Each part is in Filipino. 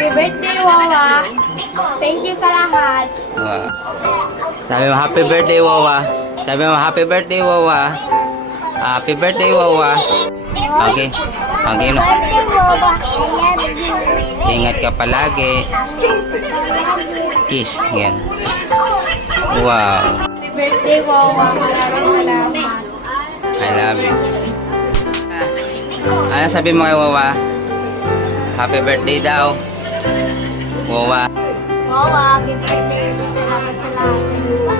Happy birthday, Wawa. Thank you sa lahat. Wow. Sabi mo, happy birthday, Wawa. Sabi mo, happy birthday, Wawa. Happy birthday, Wawa. Okay. Okay na. Birthday, Wawa. I love you. Ingat ka palagi. Kiss. Yan. Wow. Happy birthday, Wawa. Maraming salamat. I love you. Ano sabi mo kay Wawa? Happy birthday daw. Wawa. Wawa, happy birthday. Salamat sa lahat. Wawa,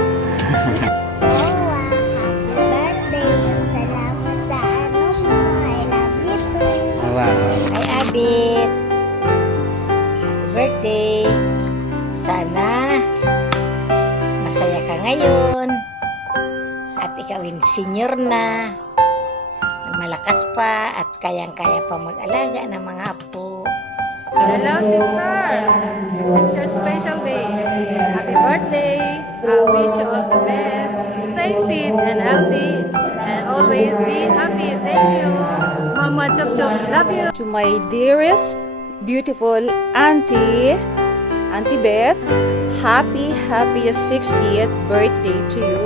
happy birthday. Salamat sa ano mo. I love you too. Wow. Hi, Abit. Happy birthday. Sana masaya ka ngayon. At ikawin senior na malakas pa at kayang-kaya pa mag-alaga ng mga apo. Hello, sister. It's your special day. Happy birthday. I wish you all the best. Stay fit and healthy and always be happy. Thank you. Mama Chop Chop. Love you. To my dearest, beautiful Auntie Beth, happy 60th birthday to you.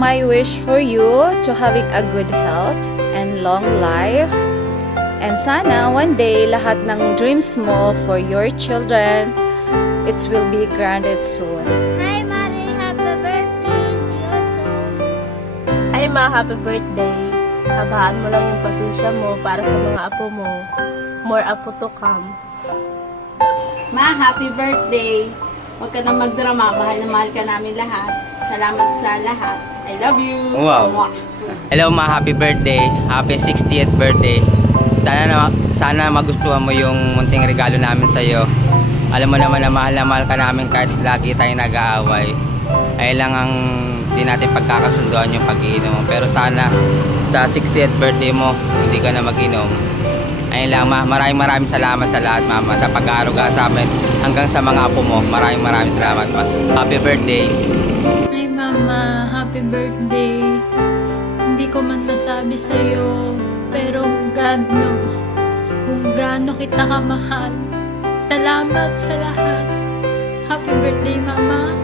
My wish for you to having a good health and long life. And sana one day lahat ng dreams mo for your children, it will be granted soon. Hi, Mari. Happy birthday. See you soon. Hi Ma, happy birthday. Habaan mo lang yung pasensya mo para sa mga apo mo. More apo to come. Ma, happy birthday. Huwag ka na magdrama. Mahal na mahal ka namin lahat. Salamat sa lahat. I love you. Wow. Mwah. Hello ma, happy birthday. Happy 60th birthday. Sana magustuhan mo yung munting regalo namin sa iyo. Alam mo naman na mahal ka namin kahit lagi tayong nag-aaway. Ay lang ang di natin pagkakasunduan yung pag-iinom mo. Pero sana sa 60th birthday mo, hindi ka na mag-inom. Ayun lang ma, maraming salamat sa lahat mama sa pag-aaruga sa amin hanggang sa mga apo mo. Maraming salamat ma. Happy birthday. Hi Mama, happy birthday. Hindi ko man masabi sa'yo, pero God knows kung gaano kita kamahal. Salamat sa lahat. Happy birthday Mama.